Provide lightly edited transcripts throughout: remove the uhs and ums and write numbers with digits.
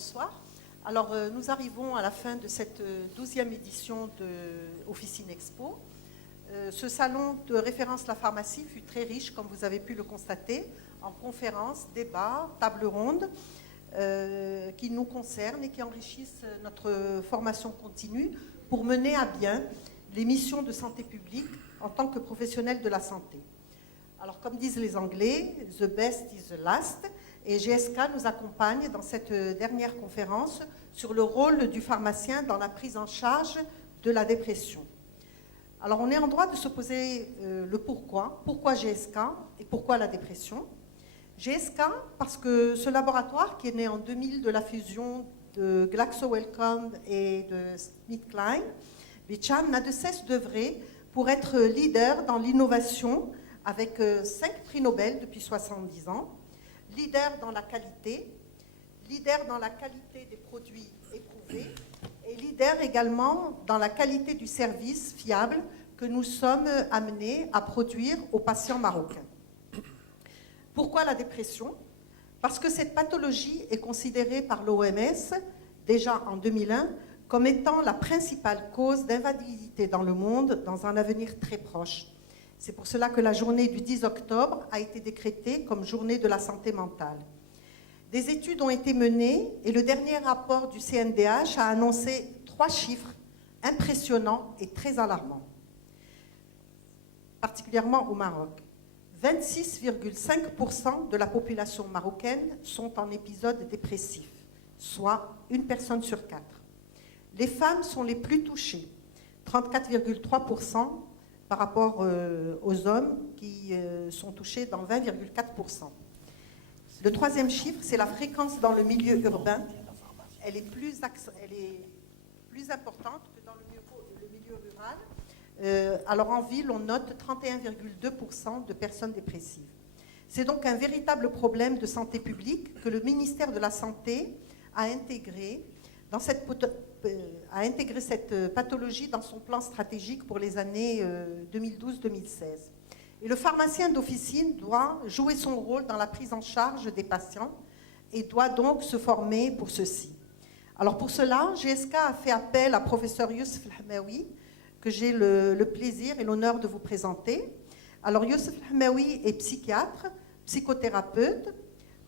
bonsoir. Alors, nous arrivons à la fin de cette 12e édition de Officine Expo. Ce salon de référence La Pharmacie fut très riche, comme vous avez pu le constater, en conférences, débats, tables rondes qui nous concernent et qui enrichissent notre formation continue pour mener à bien les missions de santé publique en tant que professionnel de la santé. Alors, comme disent les Anglais, the best is the last, et GSK nous accompagne dans cette dernière conférence sur le rôle du pharmacien dans la prise en charge de la dépression. Alors, on est en droit de se poser le pourquoi. Pourquoi GSK et pourquoi la dépression? GSK, parce que ce laboratoire qui est né en 2000 de la fusion de Glaxo Wellcome et de SmithKline, Beecham n'a de cesse d'œuvrer pour être leader dans l'innovation avec 5 prix Nobel depuis 70 ans, leader dans la qualité des produits éprouvés et leader également dans la qualité du service fiable que nous sommes amenés à produire aux patients marocains. Pourquoi la dépression? Parce que cette pathologie est considérée par l'OMS, déjà en 2001, comme étant la principale cause d'invalidité dans le monde dans un avenir très proche. C'est pour cela que la journée du 10 octobre a été décrétée comme journée de la santé mentale. Des études ont été menées et le dernier rapport du CNDH a annoncé 3 chiffres impressionnants et très alarmants, particulièrement au Maroc. 26,5% de la population marocaine sont en épisode dépressif, soit 1 personne sur 4. Les femmes sont les plus touchées, 34,3%, par rapport aux hommes qui sont touchés dans 20,4%. Le 3e chiffre, c'est la fréquence dans le milieu urbain. Elle est plus importante que dans le milieu rural. Alors en ville, on note 31,2% de personnes dépressives. C'est donc un véritable problème de santé publique que le ministère de la Santé a intégré cette pathologie dans son plan stratégique pour les années 2012-2016. Et le pharmacien d'officine doit jouer son rôle dans la prise en charge des patients et doit donc se former pour ceci. Alors pour cela, GSK a fait appel à professeur Youssef El-Hamaoui, que j'ai le plaisir et l'honneur de vous présenter. Alors Youssef El-Hamaoui est psychiatre, psychothérapeute,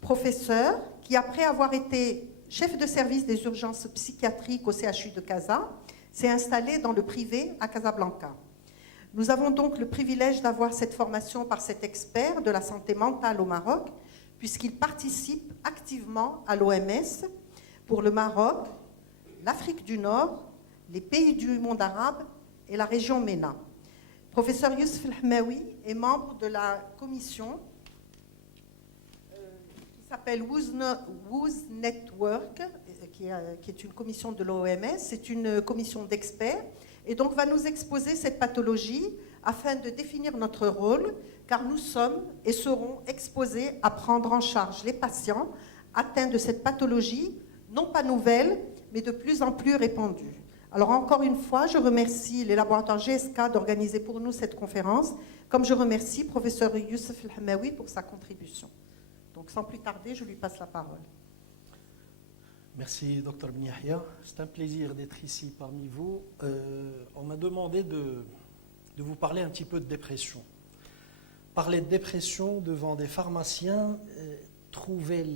professeur, qui après avoir été chef de service des urgences psychiatriques au CHU de Casa, s'est installé dans le privé à Casablanca. Nous avons donc le privilège d'avoir cette formation par cet expert de la santé mentale au Maroc, puisqu'il participe activement à l'OMS pour le Maroc, l'Afrique du Nord, les pays du monde arabe et la région MENA. Professeur Youssef El-Hamaoui est membre de la commission s'appelle WOOS Network, qui est une commission de l'OMS. C'est une commission d'experts et donc va nous exposer cette pathologie afin de définir notre rôle, car nous sommes et serons exposés à prendre en charge les patients atteints de cette pathologie, non pas nouvelle, mais de plus en plus répandue. Alors encore une fois, je remercie les laboratoires GSK d'organiser pour nous cette conférence, comme je remercie professeur Youssef El-Hamaoui pour sa contribution. Donc, sans plus tarder, je lui passe la parole. Merci, Dr Ben Yahia. C'est un plaisir d'être ici parmi vous. On m'a demandé de vous parler un petit peu de dépression. Parler de dépression devant des pharmaciens, trouver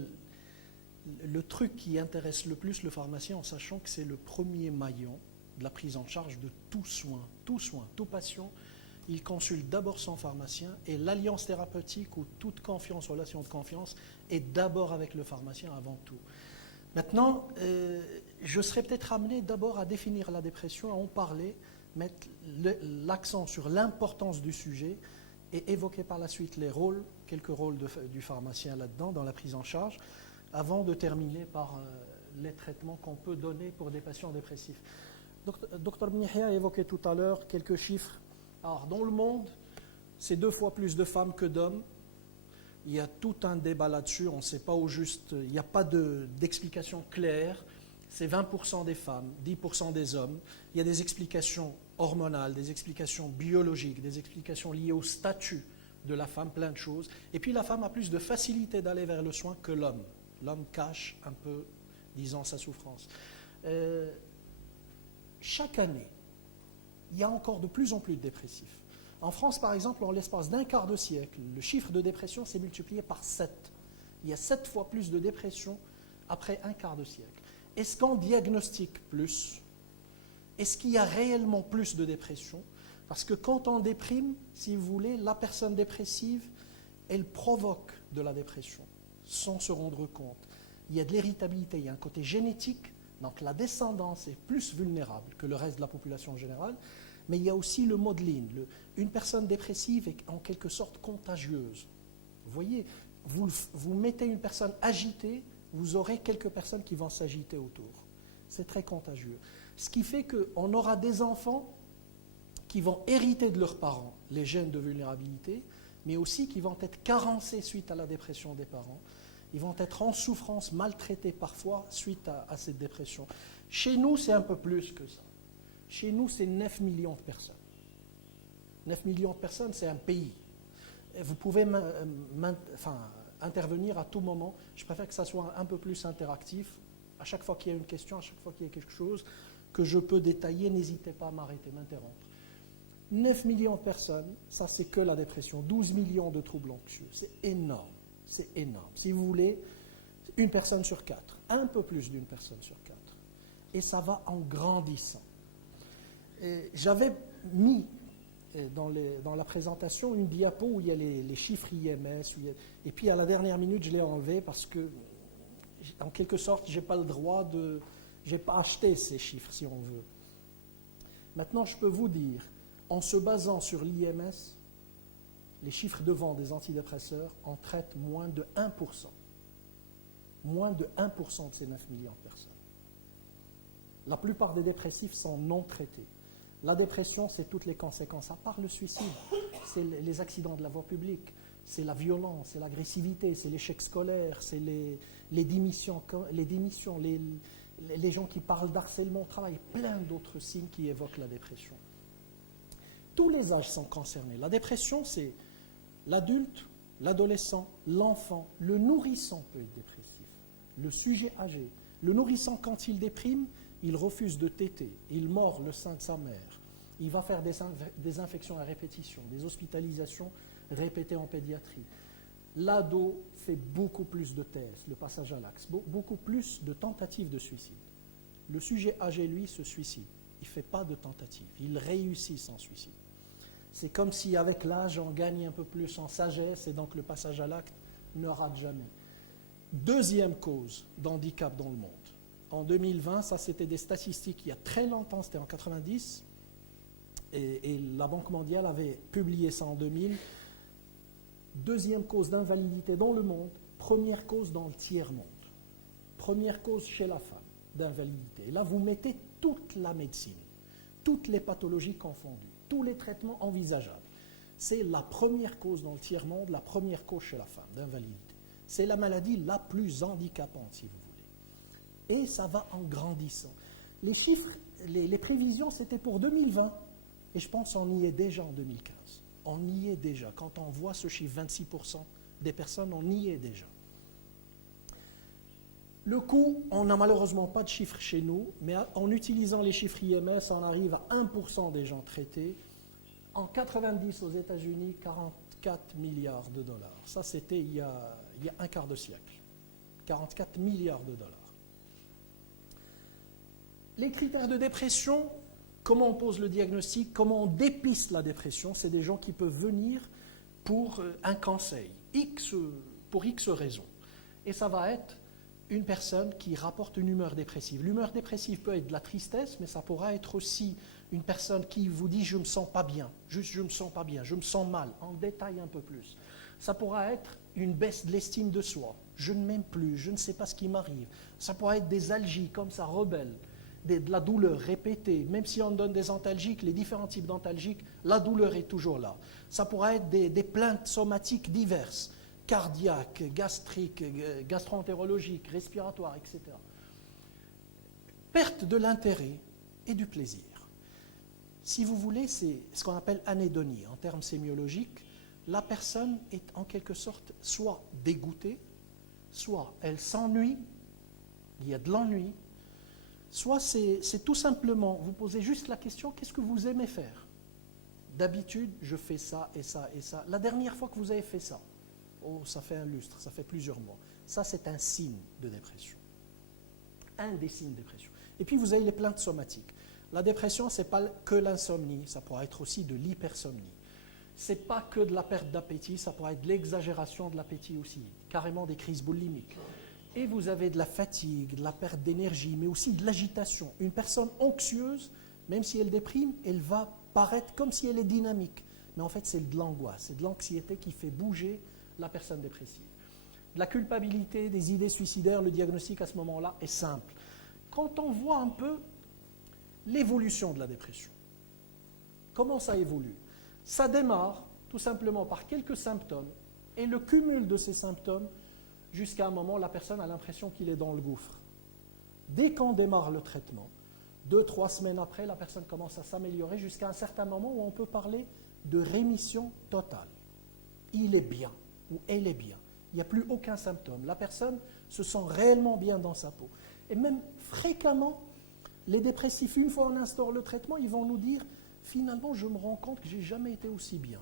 le truc qui intéresse le plus le pharmacien en sachant que c'est le premier maillon de la prise en charge de tout soin, tout patient. Il consulte d'abord son pharmacien et l'alliance thérapeutique ou toute confiance, relation de confiance, est d'abord avec le pharmacien avant tout. Maintenant, je serais peut-être amené d'abord à définir la dépression, à en parler, mettre l'accent sur l'importance du sujet et évoquer par la suite quelques rôles du pharmacien là-dedans, dans la prise en charge, avant de terminer par les traitements qu'on peut donner pour des patients dépressifs. Dr Ben Yahia a évoqué tout à l'heure quelques chiffres. Alors, dans le monde, c'est 2 fois plus de femmes que d'hommes. Il y a tout un débat là-dessus, on ne sait pas au juste, il n'y a pas d'explication claire. C'est 20% des femmes, 10% des hommes. Il y a des explications hormonales, des explications biologiques, des explications liées au statut de la femme, plein de choses. Et puis la femme a plus de facilité d'aller vers le soin que l'homme. L'homme cache un peu disant sa souffrance. Chaque année, il y a encore de plus en plus de dépressifs. En France, par exemple, en l'espace d'un quart de siècle, le chiffre de dépression s'est multiplié par 7. Il y a 7 fois plus de dépression après un quart de siècle. Est-ce qu'on diagnostique plus? Est-ce qu'il y a réellement plus de dépression? Parce que quand on déprime, si vous voulez, la personne dépressive, elle provoque de la dépression sans se rendre compte. Il y a de l'irritabilité, il y a un côté génétique, donc la descendance est plus vulnérable que le reste de la population générale, mais il y a aussi le modeling. Une personne dépressive est en quelque sorte contagieuse. Vous voyez, vous mettez une personne agitée, vous aurez quelques personnes qui vont s'agiter autour. C'est très contagieux. Ce qui fait qu'on aura des enfants qui vont hériter de leurs parents les gènes de vulnérabilité, mais aussi qui vont être carencés suite à la dépression des parents. Ils vont être en souffrance, maltraités parfois suite à cette dépression. Chez nous, c'est un peu plus que ça. Chez nous, c'est 9 millions de personnes. 9 millions de personnes, c'est un pays. Vous pouvez intervenir à tout moment. Je préfère que ça soit un peu plus interactif. À chaque fois qu'il y a une question, à chaque fois qu'il y a quelque chose que je peux détailler, n'hésitez pas à m'arrêter, m'interrompre. 9 millions de personnes, ça c'est que la dépression. 12 millions de troubles anxieux. C'est énorme. C'est énorme. Si vous voulez, une personne sur 4, un peu plus d'une personne sur 4. Et ça va en grandissant. J'avais mis dans la présentation une diapo où il y a les chiffres IMS, et puis à la dernière minute, je l'ai enlevé parce que, en quelque sorte, je n'ai pas le droit je n'ai pas acheté ces chiffres, si on veut. Maintenant, je peux vous dire, en se basant sur l'IMS, les chiffres de vente des antidépresseurs en traitent moins de 1%. Moins de 1% de ces 9 millions de personnes. La plupart des dépressifs sont non traités. La dépression, c'est toutes les conséquences, à part le suicide. C'est les accidents de la voie publique, c'est la violence, c'est l'agressivité, c'est l'échec scolaire, c'est les démissions, les gens qui parlent d'harcèlement au travail, plein d'autres signes qui évoquent la dépression. Tous les âges sont concernés. La dépression, c'est l'adulte, l'adolescent, l'enfant, le nourrisson peut être dépressif, le sujet âgé. Le nourrisson, quand il déprime, il refuse de téter, il mord le sein de sa mère, il va faire des infections à répétition, des hospitalisations répétées en pédiatrie. L'ado fait beaucoup plus de tests, le passage à l'axe, beaucoup plus de tentatives de suicide. Le sujet âgé, lui, se suicide. Il ne fait pas de tentative, il réussit son suicide. C'est comme si avec l'âge, on gagne un peu plus en sagesse et donc le passage à l'acte ne rate jamais. Deuxième cause d'handicap dans le monde. En 2020, ça c'était des statistiques il y a très longtemps, c'était en 90, et la Banque mondiale avait publié ça en 2000. Deuxième cause d'invalidité dans le monde, première cause dans le tiers-monde. Première cause chez la femme d'invalidité. Et là, vous mettez toute la médecine, toutes les pathologies confondues, tous les traitements envisageables. C'est la première cause dans le tiers-monde, la première cause chez la femme d'invalidité. C'est la maladie la plus handicapante, si vous voulez. Et ça va en grandissant. Les chiffres, les prévisions, c'était pour 2020. Et je pense qu'on y est déjà en 2015. On y est déjà. Quand on voit ce chiffre, 26% des personnes, on y est déjà. Le coût, on n'a malheureusement pas de chiffres chez nous, mais en utilisant les chiffres IMS, on arrive à 1% des gens traités. En 90 aux États-Unis, 44 milliards de dollars. Ça, c'était il y a un quart de siècle. 44 milliards de dollars. Les critères de dépression, comment on pose le diagnostic, comment on dépiste la dépression, c'est des gens qui peuvent venir pour un conseil, pour X raisons. Et ça va être une personne qui rapporte une humeur dépressive. L'humeur dépressive peut être de la tristesse, mais ça pourra être aussi une personne qui vous dit « je ne me sens pas bien », juste « je ne me sens pas bien »,« je me sens mal », en détail un peu plus. Ça pourra être une baisse de l'estime de soi, « je ne m'aime plus, je ne sais pas ce qui m'arrive ». Ça pourra être des algies comme ça, rebelles, de la douleur répétée. Même si on donne des antalgiques, les différents types d'antalgiques, la douleur est toujours là. Ça pourra être des plaintes somatiques diverses, cardiaques, gastriques, gastro-entérologiques, respiratoires, etc. Perte de l'intérêt et du plaisir. Si vous voulez, c'est ce qu'on appelle anédonie. En termes sémiologiques, la personne est en quelque sorte soit dégoûtée, soit elle s'ennuie, il y a de l'ennui, soit c'est tout simplement, vous posez juste la question, qu'est-ce que vous aimez faire? D'habitude, je fais ça et ça et ça. La dernière fois que vous avez fait ça, oh, ça fait un lustre, ça fait plusieurs mois. Ça, c'est un signe de dépression. Un des signes de dépression. Et puis, vous avez les plaintes somatiques. La dépression, ce n'est pas que l'insomnie, ça pourrait être aussi de l'hypersomnie. Ce n'est pas que de la perte d'appétit, ça pourrait être de l'exagération de l'appétit aussi, carrément des crises boulimiques. Et vous avez de la fatigue, de la perte d'énergie, mais aussi de l'agitation. Une personne anxieuse, même si elle déprime, elle va paraître comme si elle est dynamique. Mais en fait, c'est de l'angoisse, c'est de l'anxiété qui fait bouger la personne dépressive. De la culpabilité, des idées suicidaires, le diagnostic à ce moment-là est simple. Quand on voit un peu l'évolution de la dépression, comment ça évolue? Ça démarre tout simplement par quelques symptômes, et le cumul de ces symptômes, jusqu'à un moment, la personne a l'impression qu'il est dans le gouffre. Dès qu'on démarre le traitement, 2-3 semaines après, la personne commence à s'améliorer jusqu'à un certain moment où on peut parler de rémission totale. Il est bien, ou elle est bien. Il n'y a plus aucun symptôme. La personne se sent réellement bien dans sa peau. Et même fréquemment, les dépressifs, une fois on instaure le traitement, ils vont nous dire « Finalement, je me rends compte que je n'ai jamais été aussi bien ».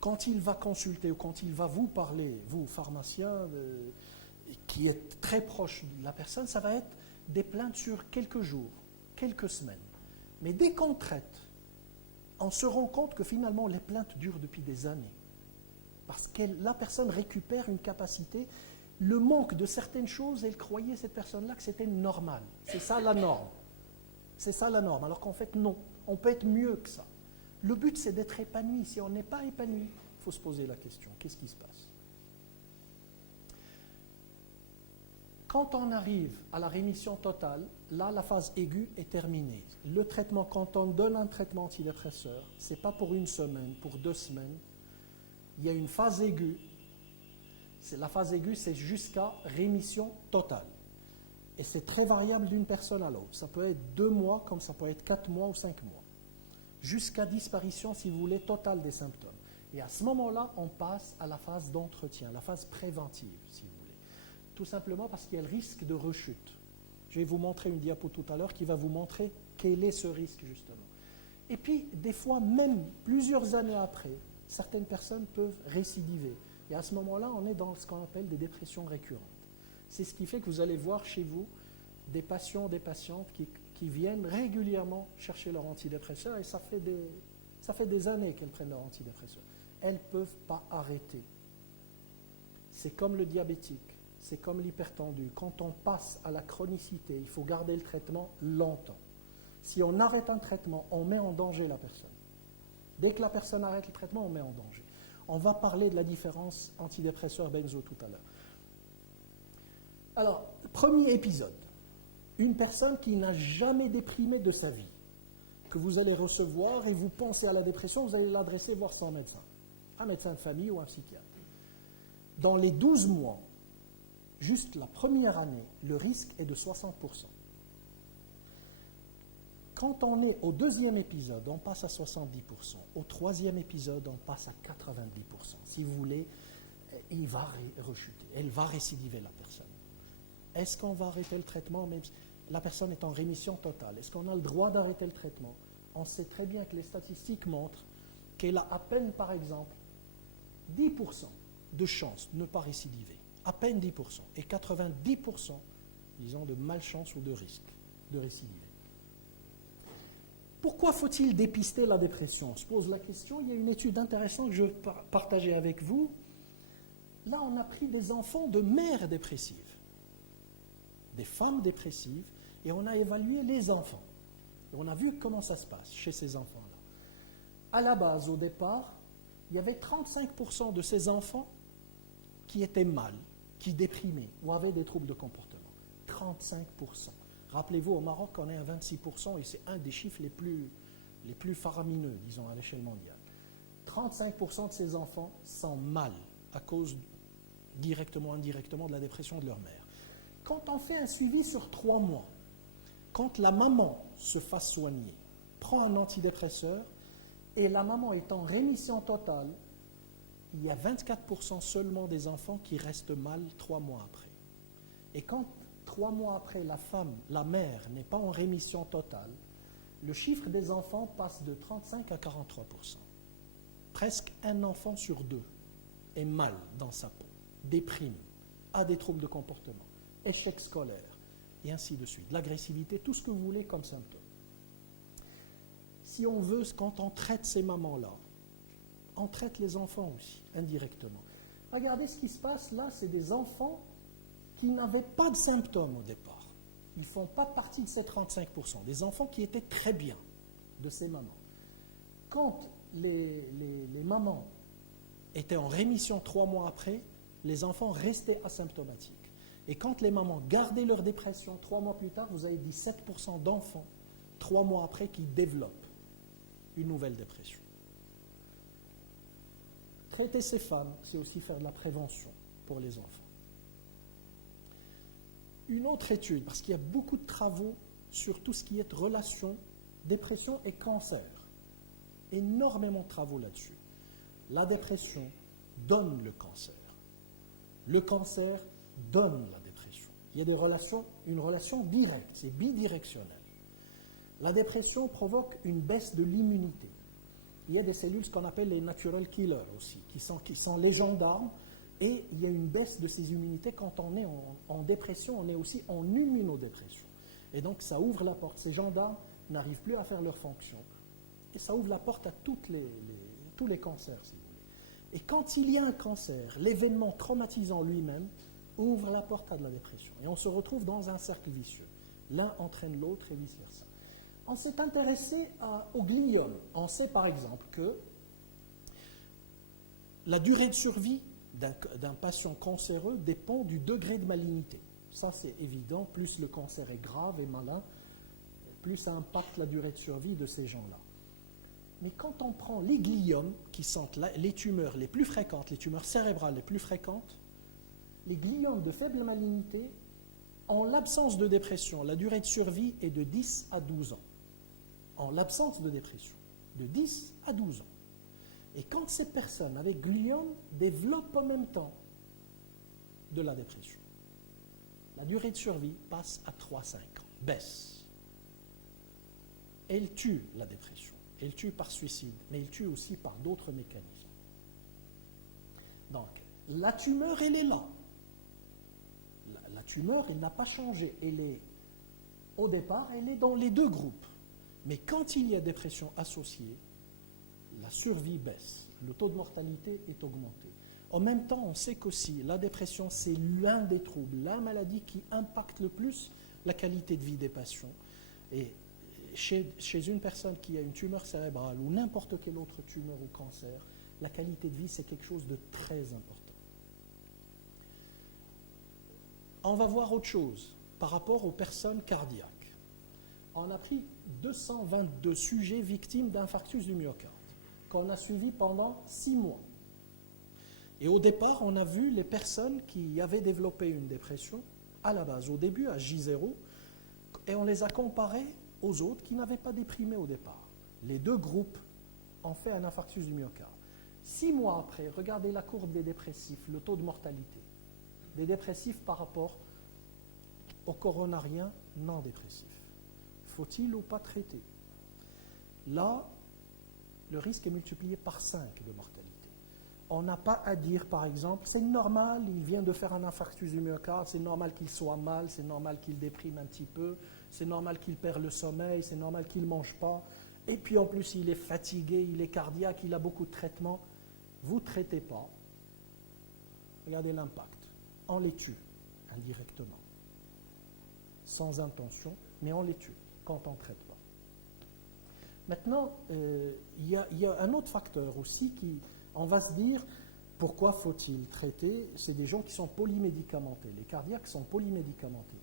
Quand il va consulter ou quand il va vous parler, vous, pharmacien, qui êtes très proche de la personne, ça va être des plaintes sur quelques jours, quelques semaines. Mais dès qu'on traite, on se rend compte que finalement les plaintes durent depuis des années. Parce que la personne récupère une capacité. Le manque de certaines choses, elle croyait, cette personne-là, que c'était normal. C'est ça la norme. C'est ça la norme. Alors qu'en fait, non. On peut être mieux que ça. Le but, c'est d'être épanoui. Si on n'est pas épanoui, il faut se poser la question. Qu'est-ce qui se passe? Quand on arrive à la rémission totale, là, la phase aiguë est terminée. Le traitement, quand on donne un traitement antidépresseur, ce n'est pas pour une semaine, pour 2 semaines. Il y a une phase aiguë. La phase aiguë, c'est jusqu'à rémission totale. Et c'est très variable d'une personne à l'autre. Ça peut être 2 mois, comme ça peut être 4 mois ou 5 mois. Jusqu'à disparition, si vous voulez, totale des symptômes. Et à ce moment-là, on passe à la phase d'entretien, la phase préventive, si vous voulez. Tout simplement parce qu'il y a le risque de rechute. Je vais vous montrer une diapo tout à l'heure qui va vous montrer quel est ce risque, justement. Et puis, des fois, même plusieurs années après, certaines personnes peuvent récidiver. Et à ce moment-là, on est dans ce qu'on appelle des dépressions récurrentes. C'est ce qui fait que vous allez voir chez vous des patients, des patientes qui viennent régulièrement chercher leur antidépresseur, et ça fait des années qu'elles prennent leur antidépresseur. Elles ne peuvent pas arrêter. C'est comme le diabétique, c'est comme l'hypertendu. Quand on passe à la chronicité, il faut garder le traitement longtemps. Si on arrête un traitement, on met en danger la personne. Dès que la personne arrête le traitement, on met en danger. On va parler de la différence antidépresseur-benzo tout à l'heure. Alors, premier épisode. Une personne qui n'a jamais déprimé de sa vie, que vous allez recevoir et vous pensez à la dépression, vous allez l'adresser voir son médecin, un médecin de famille ou un psychiatre. Dans les 12 mois, juste la première année, le risque est de 60%. Quand on est au 2e épisode, on passe à 70%. Au 3e épisode, on passe à 90%. Si vous voulez, il va rechuter. Elle va récidiver, la personne. Est-ce qu'on va arrêter le traitement même si la personne est en rémission totale? Est-ce qu'on a le droit d'arrêter le traitement? On sait très bien que les statistiques montrent qu'elle a à peine, par exemple, 10% de chances de ne pas récidiver. À peine 10%. Et 90%, disons, de malchance ou de risque de récidiver. Pourquoi faut-il dépister la dépression? On se pose la question. Il y a une étude intéressante que je veux partager avec vous. Là, on a pris des enfants de mères dépressives, des femmes dépressives, et on a évalué les enfants. Et on a vu comment ça se passe chez ces enfants-là. À la base, au départ, il y avait 35% de ces enfants qui étaient mal, qui déprimaient ou avaient des troubles de comportement. 35%. Rappelez-vous, au Maroc, on est à 26%, et c'est un des chiffres les plus faramineux, disons, à l'échelle mondiale. 35% de ces enfants sont mal à cause, directement ou indirectement, de la dépression de leur mère. Quand on fait un suivi sur 3 mois, quand la maman se fasse soigner, prend un antidépresseur, et la maman est en rémission totale, il y a 24% seulement des enfants qui restent mal 3 mois après. Et quand 3 mois après, la mère n'est pas en rémission totale, le chiffre des enfants passe de 35 à 43%. Presque un enfant sur 2 est mal dans sa peau, déprime, a des troubles de comportement, échec scolaire, et ainsi de suite. L'agressivité, tout ce que vous voulez comme symptôme. Si on veut, quand on traite ces mamans-là, on traite les enfants aussi, indirectement. Regardez ce qui se passe là, c'est des enfants qui n'avaient pas de symptômes au départ. Ils ne font pas partie de ces 35%. Des enfants qui étaient très bien de ces mamans. Quand les mamans étaient en rémission 3 mois après, les enfants restaient asymptomatiques. Et quand les mamans gardaient leur dépression 3 mois plus tard, vous avez 17% d'enfants 3 mois après qui développent une nouvelle dépression. Traiter ces femmes, c'est aussi faire de la prévention pour les enfants. Une autre étude, parce qu'il y a beaucoup de travaux sur tout ce qui est relation, dépression et cancer. Énormément de travaux là-dessus. La dépression donne le cancer. Le cancer donne la dépression. Il y a une relation directe, c'est bidirectionnel. La dépression provoque une baisse de l'immunité. Il y a des cellules, ce qu'on appelle les natural killers aussi, qui sont les gendarmes, et il y a une baisse de ces immunités. Quand on est en dépression, on est aussi en immunodépression. Et donc ça ouvre la porte. Ces gendarmes n'arrivent plus à faire leur fonction. Et ça ouvre la porte à tous les cancers, si vous voulez. Et quand il y a un cancer, l'événement traumatisant lui-même ouvre la porte à de la dépression. Et on se retrouve dans un cercle vicieux. L'un entraîne l'autre et vice-versa. On s'est intéressé au gliome. On sait par exemple que la durée de survie d'un patient cancéreux dépend du degré de malignité. Ça c'est évident, plus le cancer est grave et malin, plus ça impacte la durée de survie de ces gens-là. Mais quand on prend les gliomes, qui sont les tumeurs les plus fréquentes, les tumeurs cérébrales les plus fréquentes, les gliomes de faible malignité, en l'absence de dépression, la durée de survie est de 10 à 12 ans. En l'absence de dépression, de 10 à 12 ans. Et quand ces personnes avec gliome développent en même temps de la dépression, la durée de survie passe à 3-5 ans, baisse. Elle tue la dépression, elle tue par suicide, mais elle tue aussi par d'autres mécanismes. Donc, la tumeur, elle est là. La tumeur, elle n'a pas changé. Au départ, elle est dans les deux groupes. Mais quand il y a dépression associée, la survie baisse, le taux de mortalité est augmenté. En même temps, on sait qu'aussi la dépression, c'est l'un des troubles, la maladie qui impacte le plus la qualité de vie des patients. Et chez une personne qui a une tumeur cérébrale ou n'importe quelle autre tumeur ou cancer, la qualité de vie, c'est quelque chose de très important. On va voir autre chose par rapport aux personnes cardiaques. On a pris 222 sujets victimes d'infarctus du myocarde qu'on a suivis pendant 6 mois. Et au départ, on a vu les personnes qui avaient développé une dépression à la base, au début à J0, et on les a comparés aux autres qui n'avaient pas déprimé au départ. Les deux groupes ont fait un infarctus du myocarde. 6 mois après, regardez la courbe des dépressifs, le taux de mortalité des dépressifs par rapport aux coronariens non dépressifs. Faut-il ou pas traiter? Là, le risque est multiplié par 5 de mortalité. On n'a pas à dire, par exemple, c'est normal, il vient de faire un infarctus du myocarde, c'est normal qu'il soit mal, c'est normal qu'il déprime un petit peu, c'est normal qu'il perd le sommeil, c'est normal qu'il ne mange pas, et puis en plus il est fatigué, il est cardiaque, il a beaucoup de traitements. Vous ne traitez pas. Regardez l'impact. On les tue indirectement, sans intention, mais on les tue quand on ne traite pas. Maintenant, il y a un autre facteur aussi on va se dire, pourquoi faut-il traiter? C'est des gens qui sont polymédicamentés. Les cardiaques sont polymédicamentés.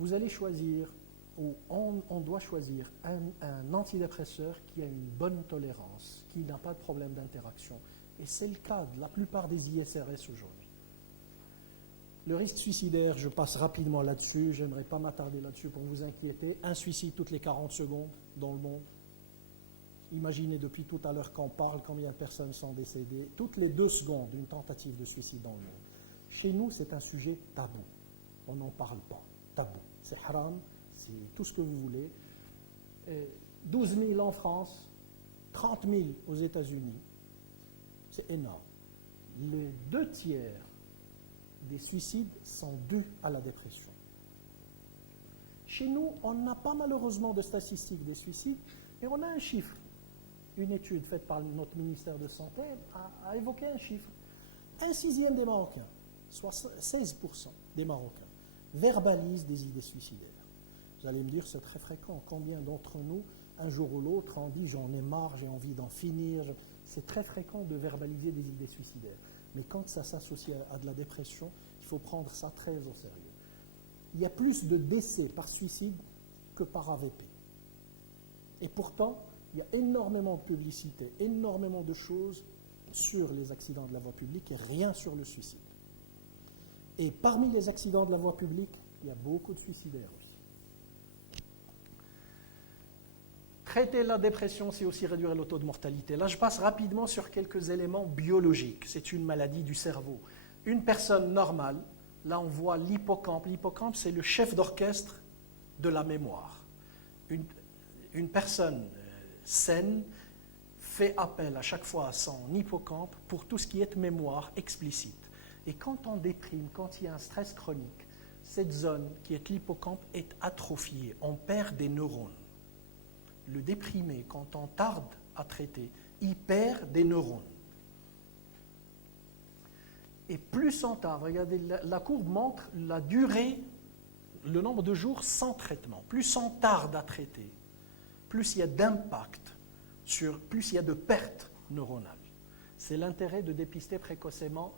Vous allez choisir, ou on doit choisir un antidépresseur qui a une bonne tolérance, qui n'a pas de problème d'interaction. Et c'est le cas de la plupart des ISRS aujourd'hui. Le risque suicidaire, je passe rapidement là-dessus, je n'aimerais pas m'attarder là-dessus pour vous inquiéter. Un suicide toutes les 40 secondes dans le monde. Imaginez depuis tout à l'heure qu'on parle combien de personnes sont décédées. Toutes les 2 secondes, une tentative de suicide dans le monde. Chez nous, c'est un sujet tabou. On n'en parle pas. tabou. C'est haram, c'est tout ce que vous voulez. 12 000 en France, 30 000 aux États-Unis. C'est énorme. Les 2/3 des suicides sont dus à la dépression. Chez nous, on n'a pas malheureusement de statistiques des suicides, mais on a un chiffre. Une étude faite par notre ministère de Santé a évoqué un chiffre. 1/6 des Marocains, soit 16% des Marocains, verbalisent des idées suicidaires. Vous allez me dire, c'est très fréquent. Combien d'entre nous, un jour ou l'autre, on dit j'en ai marre, j'ai envie d'en finir. C'est très fréquent de verbaliser des idées suicidaires. Mais quand ça s'associe à de la dépression, il faut prendre ça très au sérieux. Il y a plus de décès par suicide que par AVP. Et pourtant, il y a énormément de publicité, énormément de choses sur les accidents de la voie publique et rien sur le suicide. Et parmi les accidents de la voie publique, il y a beaucoup de suicidaires aussi. Traiter la dépression, c'est aussi réduire le taux de mortalité. Là, je passe rapidement sur quelques éléments biologiques. C'est une maladie du cerveau. Une personne normale, là on voit l'hippocampe. L'hippocampe, c'est le chef d'orchestre de la mémoire. Une personne saine fait appel à chaque fois à son hippocampe pour tout ce qui est mémoire explicite. Et quand on déprime, quand il y a un stress chronique, cette zone qui est l'hippocampe est atrophiée. On perd des neurones. Le déprimé, quand on tarde à traiter, il perd des neurones. Et plus on tarde, regardez, la courbe montre la durée, le nombre de jours sans traitement. Plus on tarde à traiter, plus il y a d'impact, plus il y a de pertes neuronales. C'est l'intérêt de dépister précocement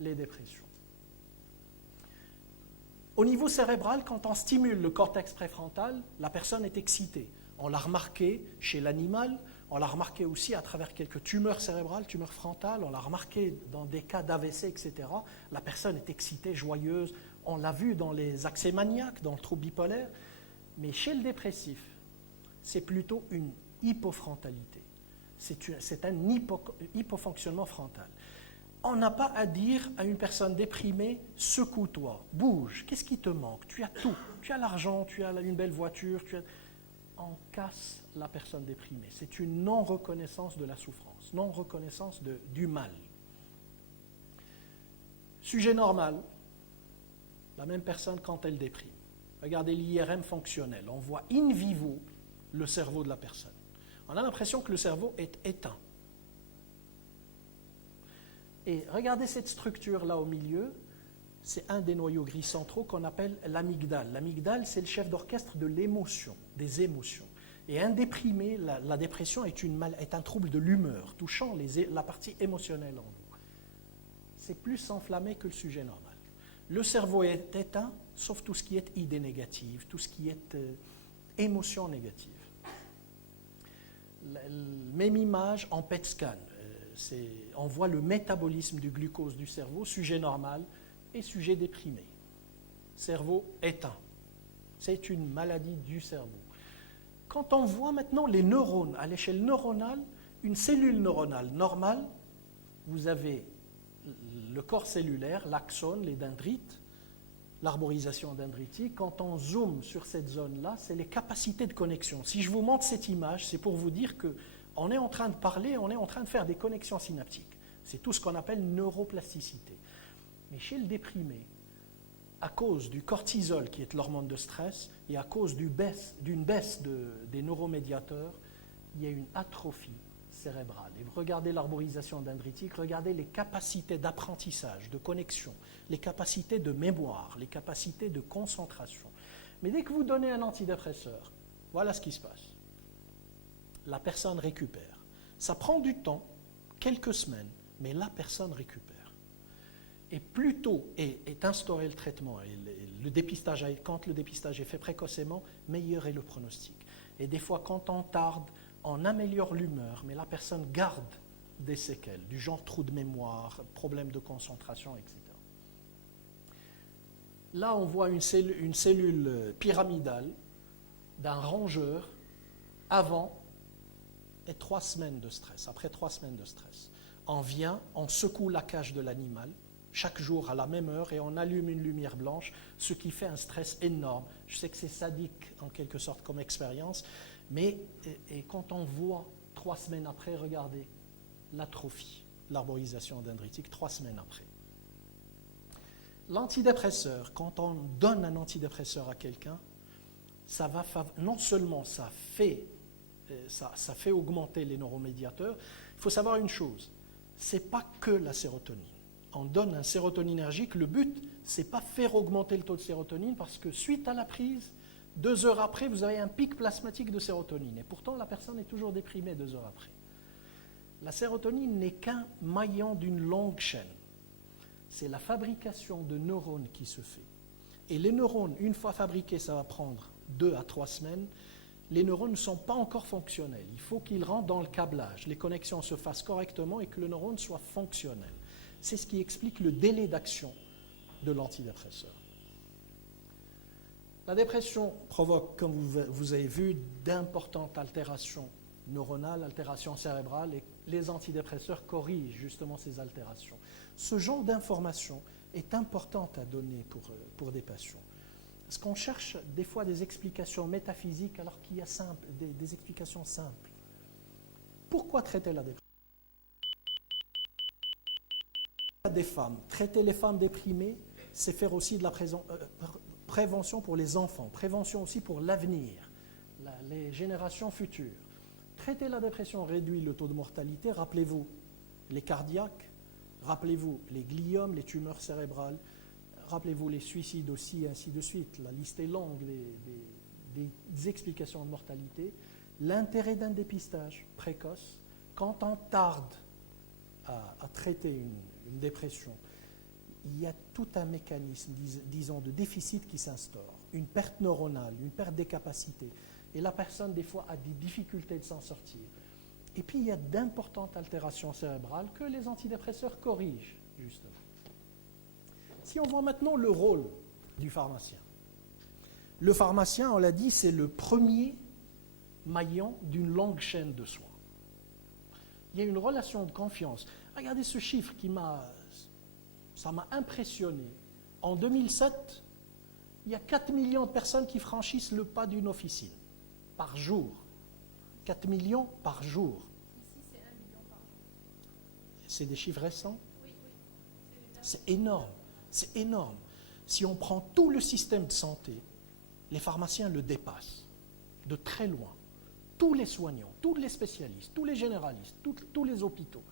les dépressions. Au niveau cérébral, quand on stimule le cortex préfrontal, la personne est excitée. On l'a remarqué chez l'animal, on l'a remarqué aussi à travers quelques tumeurs cérébrales, tumeurs frontales, on l'a remarqué dans des cas d'AVC, etc. La personne est excitée, joyeuse. On l'a vu dans les accès maniaques, dans le trouble bipolaire. Mais chez le dépressif, c'est plutôt une hypofrontalité. C'est un hypofonctionnement frontal. On n'a pas à dire à une personne déprimée, secoue-toi, bouge, qu'est-ce qui te manque? Tu as tout, tu as l'argent, tu as une belle voiture, on casse la personne déprimée. C'est une non-reconnaissance de la souffrance, non-reconnaissance du mal. Sujet normal, la même personne quand elle déprime. Regardez l'IRM fonctionnel, on voit in vivo le cerveau de la personne. On a l'impression que le cerveau est éteint. Et regardez cette structure-là au milieu, c'est un des noyaux gris centraux qu'on appelle l'amygdale. L'amygdale, c'est le chef d'orchestre de l'émotion, des émotions. Et un déprimé, la dépression est un trouble de l'humeur, touchant la partie émotionnelle en vous. C'est plus enflammé que le sujet normal. Le cerveau est éteint, sauf tout ce qui est idée négative, tout ce qui est émotion négative. Même image en PET scan. On voit le métabolisme du glucose du cerveau, sujet normal et sujet déprimé. Cerveau éteint. C'est une maladie du cerveau. Quand on voit maintenant les neurones à l'échelle neuronale, une cellule neuronale normale, vous avez le corps cellulaire, l'axone, les dendrites, l'arborisation dendritique. Quand on zoome sur cette zone-là, c'est les capacités de connexion. Si je vous montre cette image, c'est pour vous dire qu'on est en train de parler, on est en train de faire des connexions synaptiques. C'est tout ce qu'on appelle neuroplasticité. Mais chez le déprimé, à cause du cortisol, qui est l'hormone de stress, et à cause d'une baisse des neuromédiateurs, il y a une atrophie cérébrale. Et regardez l'arborisation dendritique, regardez les capacités d'apprentissage, de connexion, les capacités de mémoire, les capacités de concentration. Mais dès que vous donnez un antidépresseur, voilà ce qui se passe. La personne récupère. Ça prend du temps, quelques semaines, mais la personne récupère. Et plus tôt est instauré le traitement, et le dépistage, quand le dépistage est fait précocement, meilleur est le pronostic. Et des fois, quand on tarde, on améliore l'humeur, mais la personne garde des séquelles, du genre trou de mémoire, problème de concentration, etc. Là, on voit une cellule pyramidale d'un rongeur avant et 3 semaines de stress. Après 3 semaines de stress, on vient, on secoue la cage de l'animal, chaque jour à la même heure et on allume une lumière blanche, ce qui fait un stress énorme. Je sais que c'est sadique en quelque sorte comme expérience, mais et quand on voit 3 semaines après, regardez, l'atrophie, l'arborisation dendritique 3 semaines après. L'antidépresseur, quand on donne un antidépresseur à quelqu'un, ça va non seulement ça fait augmenter les neuromédiateurs, il faut savoir une chose, ce n'est pas que la sérotonine. On donne un sérotoninergique, le but, ce n'est pas faire augmenter le taux de sérotonine, parce que suite à la prise, 2 heures après, vous avez un pic plasmatique de sérotonine. Et pourtant, la personne est toujours déprimée 2 heures après. La sérotonine n'est qu'un maillon d'une longue chaîne. C'est la fabrication de neurones qui se fait. Et les neurones, une fois fabriqués, ça va prendre 2 à 3 semaines. Les neurones ne sont pas encore fonctionnels. Il faut qu'ils rentrent dans le câblage, les connexions se fassent correctement et que le neurone soit fonctionnel. C'est ce qui explique le délai d'action de l'antidépresseur. La dépression provoque, comme vous avez vu, d'importantes altérations neuronales, altérations cérébrales, et les antidépresseurs corrigent justement ces altérations. Ce genre d'information est importante à donner pour des patients. Parce qu'on cherche des fois des explications métaphysiques alors qu'il y a des explications simples. Pourquoi traiter la dépression ? Des femmes. Traiter les femmes déprimées, c'est faire aussi de la prévention pour les enfants, prévention aussi pour l'avenir, les générations futures. Traiter la dépression réduit le taux de mortalité. Rappelez-vous les cardiaques, rappelez-vous les gliomes, les tumeurs cérébrales, rappelez-vous les suicides aussi, et ainsi de suite. La liste est longue des explications de mortalité. L'intérêt d'un dépistage précoce, quand on tarde à traiter une dépression, il y a tout un mécanisme, disons, de déficit qui s'instaure, une perte neuronale, une perte des capacités. Et la personne, des fois, a des difficultés de s'en sortir. Et puis, il y a d'importantes altérations cérébrales que les antidépresseurs corrigent, justement. Si on voit maintenant le rôle du pharmacien. Le pharmacien, on l'a dit, c'est le premier maillon d'une longue chaîne de soins. Il y a une relation de confiance. Regardez ce chiffre ça m'a impressionné. En 2007, il y a 4 millions de personnes qui franchissent le pas d'une officine par jour. 4 millions par jour. Ici, c'est 1 million par jour. C'est des chiffres récents? Oui. C'est énorme. C'est énorme. Si on prend tout le système de santé, les pharmaciens le dépassent de très loin. Tous les soignants, tous les spécialistes, tous les généralistes, tous les hôpitaux,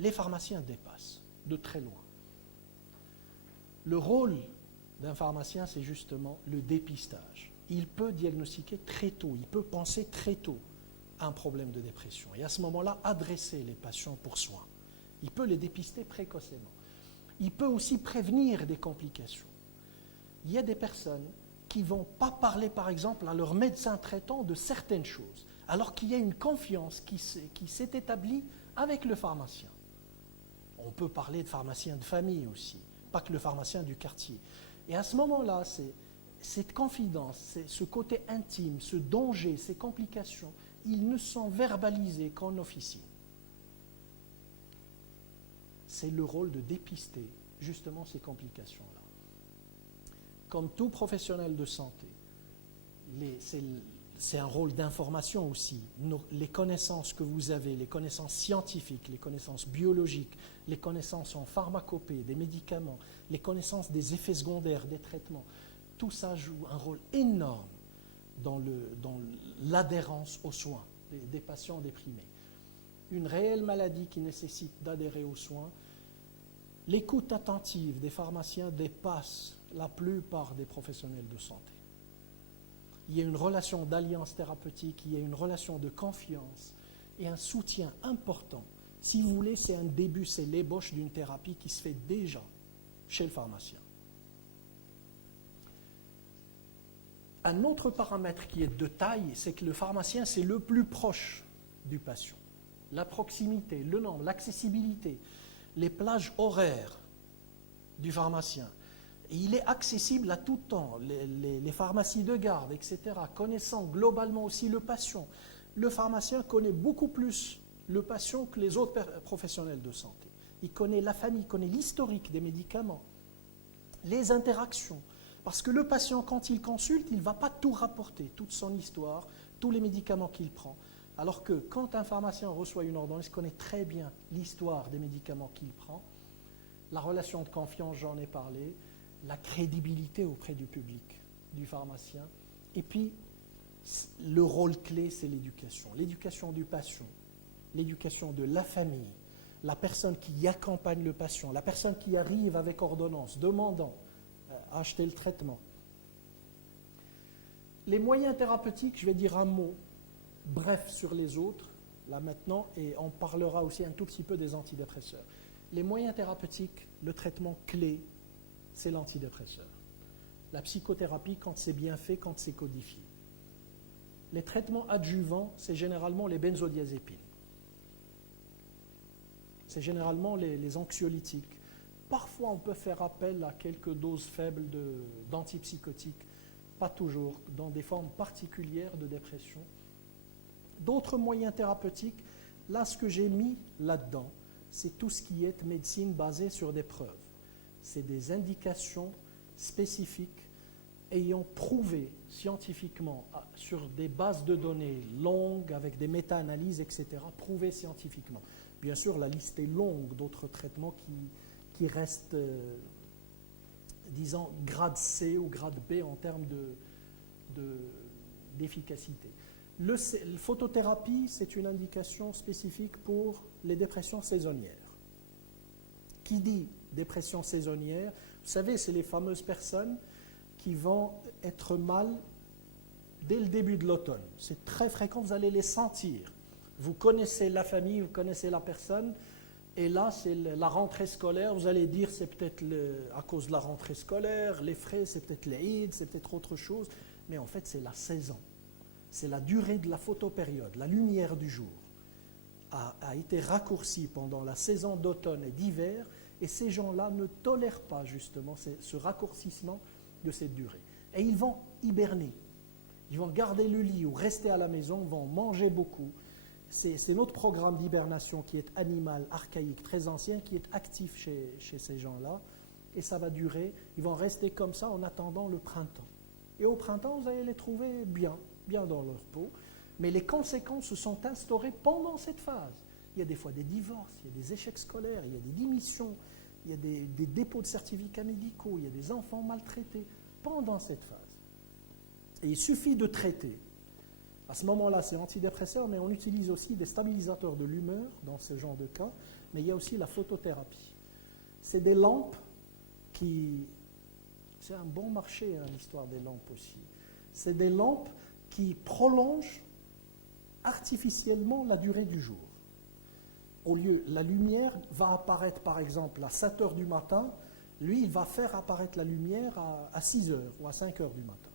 les pharmaciens dépassent de très loin. Le rôle d'un pharmacien, c'est justement le dépistage. Il peut diagnostiquer très tôt, il peut penser très tôt à un problème de dépression et à ce moment-là, adresser les patients pour soins. Il peut les dépister précocement. Il peut aussi prévenir des complications. Il y a des personnes qui ne vont pas parler, par exemple, à leur médecin traitant de certaines choses, alors qu'il y a une confiance qui s'est établie avec le pharmacien. On peut parler de pharmacien de famille aussi, pas que le pharmacien du quartier. Et à ce moment-là, cette confidence, ce côté intime, ce danger, ces complications, ils ne sont verbalisés qu'en officine. C'est le rôle de dépister justement ces complications-là. Comme tout professionnel de santé, c'est un rôle d'information aussi. Les connaissances que vous avez, les connaissances scientifiques, les connaissances biologiques, les connaissances en pharmacopée, des médicaments, les connaissances des effets secondaires, des traitements, tout ça joue un rôle énorme dans l'adhérence aux soins des patients déprimés. Une réelle maladie qui nécessite d'adhérer aux soins, l'écoute attentive des pharmaciens dépasse la plupart des professionnels de santé. Il y a une relation d'alliance thérapeutique, il y a une relation de confiance et un soutien important. Si vous voulez, c'est un début, c'est l'ébauche d'une thérapie qui se fait déjà chez le pharmacien. Un autre paramètre qui est de taille, c'est que le pharmacien, c'est le plus proche du patient. La proximité, le nombre, l'accessibilité, les plages horaires du pharmacien. Et il est accessible à tout temps, les pharmacies de garde, etc., connaissant globalement aussi le patient. Le pharmacien connaît beaucoup plus le patient que les autres professionnels de santé. il connaît la famille, il connaît l'historique des médicaments, les interactions. Parce que le patient, quand il consulte, il ne va pas tout rapporter, toute son histoire, tous les médicaments qu'il prend. Alors que quand un pharmacien reçoit une ordonnance, il connaît très bien l'histoire des médicaments qu'il prend, la relation de confiance, j'en ai parlé, la crédibilité auprès du public, du pharmacien. Et puis, le rôle clé, c'est l'éducation. L'éducation du patient, l'éducation de la famille, la personne qui accompagne le patient, la personne qui arrive avec ordonnance, demandant à acheter le traitement. Les moyens thérapeutiques, je vais dire un mot bref sur les autres, là maintenant, et on parlera aussi un tout petit peu des antidépresseurs. Les moyens thérapeutiques, le traitement clé, c'est l'antidépresseur. La psychothérapie, quand c'est bien fait, quand c'est codifié. Les traitements adjuvants, c'est généralement les benzodiazépines. C'est généralement les anxiolytiques. Parfois, on peut faire appel à quelques doses faibles d'antipsychotiques, pas toujours, dans des formes particulières de dépression. D'autres moyens thérapeutiques, là, ce que j'ai mis là-dedans, c'est tout ce qui est médecine basée sur des preuves. C'est des indications spécifiques ayant prouvé scientifiquement, sur des bases de données longues, avec des méta-analyses, etc., prouvé scientifiquement. Bien sûr, la liste est longue d'autres traitements qui restent, disons, grade C ou grade B en termes d'efficacité. La photothérapie, c'est une indication spécifique pour les dépressions saisonnières. Qui dit dépression saisonnière, vous savez, c'est les fameuses personnes qui vont être mal dès le début de l'automne. C'est très fréquent, vous allez les sentir. Vous connaissez la famille, vous connaissez la personne, et là, c'est la rentrée scolaire. Vous allez dire, c'est peut-être à cause de la rentrée scolaire, les frais, c'est peut-être les Eid, c'est peut-être autre chose, mais en fait, c'est la saison. C'est la durée de la photopériode, la lumière du jour a été raccourcie pendant la saison d'automne et d'hiver, et ces gens-là ne tolèrent pas justement ce raccourcissement de cette durée. Et ils vont hiberner, ils vont garder le lit ou rester à la maison, vont manger beaucoup. C'est notre programme d'hibernation qui est animal, archaïque, très ancien, qui est actif chez ces gens-là, et ça va durer, ils vont rester comme ça en attendant le printemps. Et au printemps, vous allez les trouver bien dans leur peau, mais les conséquences se sont instaurées pendant cette phase. Il y a des fois des divorces, il y a des échecs scolaires, il y a des démissions, il y a des dépôts de certificats médicaux, il y a des enfants maltraités pendant cette phase. Et il suffit de traiter. À ce moment-là, c'est antidépresseur, mais on utilise aussi des stabilisateurs de l'humeur dans ce genre de cas, mais il y a aussi la photothérapie. C'est des lampes qui... C'est un bon marché, hein, l'histoire des lampes aussi. C'est des lampes qui prolongent artificiellement la durée du jour. Au lieu, la lumière va apparaître par exemple à 7 heures du matin, lui il va faire apparaître la lumière à 6 heures ou à 5 heures du matin,